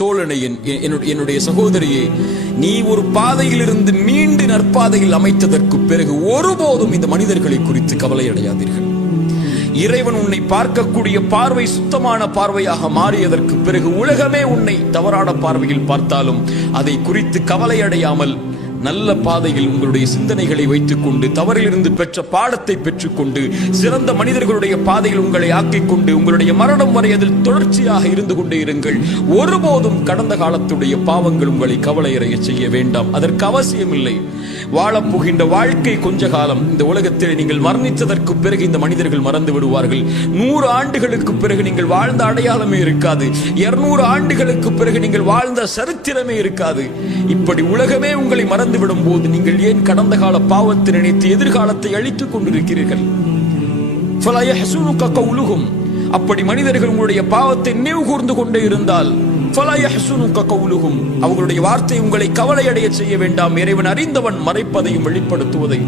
தோழனை, என்னுடைய சகோதரியே, நீ ஒரு பாதையிலிருந்து மீண்டு நற்பாதையில் அமைத்ததற்கு பிறகு ஒருபோதும் இந்த மனிதர்களை குறித்து கவலை அடையாதீர்கள். இறைவன் உன்னை பார்க்கக்கூடிய பார்வை சுத்தமான பார்வையாக மாறியதற்கு பிறகு உலகமே உன்னை தவறான பார்வையில் பார்த்தாலும் அதை குறித்து கவலை அடையாமல் நல்ல பாதையில் உங்களுடைய சிந்தனைகளை வைத்துக் கொண்டு தவறிலிருந்து பெற்ற பாடத்தை பெற்றுக்கொண்டு சிறந்த மனிதர்களுடைய பாதையில் உங்களை ஆக்கிக் கொண்டு உங்களுடைய மரணம் வரை அதில் தொடர்ச்சியாக இருந்து கொண்டே இருங்கள். ஒருபோதும் கடந்த காலத்துடைய பாவங்கள் உங்களை கவலையடைய செய்ய வேண்டாம். அதற்கு அவசியமில்லை. வாழப்போகின்ற வாழ்க்கை கொஞ்ச காலம். இந்த உலகத்தில் நீங்கள் மரணித்ததற்கு பிறகு இந்த மனிதர்கள் மறந்து விடுவார்கள். 100 ஆண்டுகளுக்கு பிறகு நீங்கள் வாழ்ந்த அடையாளமே இருக்காது. 200 ஆண்டுகளுக்கு பிறகு நீங்கள் வாழ்ந்த சரித்திரமே இருக்காது. இப்படி உலகமே உங்களை மறந்து விடும் போது நீங்கள் ஏன் கடந்த கால பாவத்தை நினைத்து எதிர்காலத்தை அழித்துக் கொண்டிருக்கிறீர்கள்? அப்படி மனிதர்கள் உங்களுடைய பாவத்தை நினைவு கூர்ந்து கொண்டே இருந்தால் அவர்களுடைய வார்த்தை உங்களை கவலை அடைய செய்ய வேண்டாம். இறைவன் அறிந்தவன் மறைப்பதையும் வெளிப்படுத்துவதை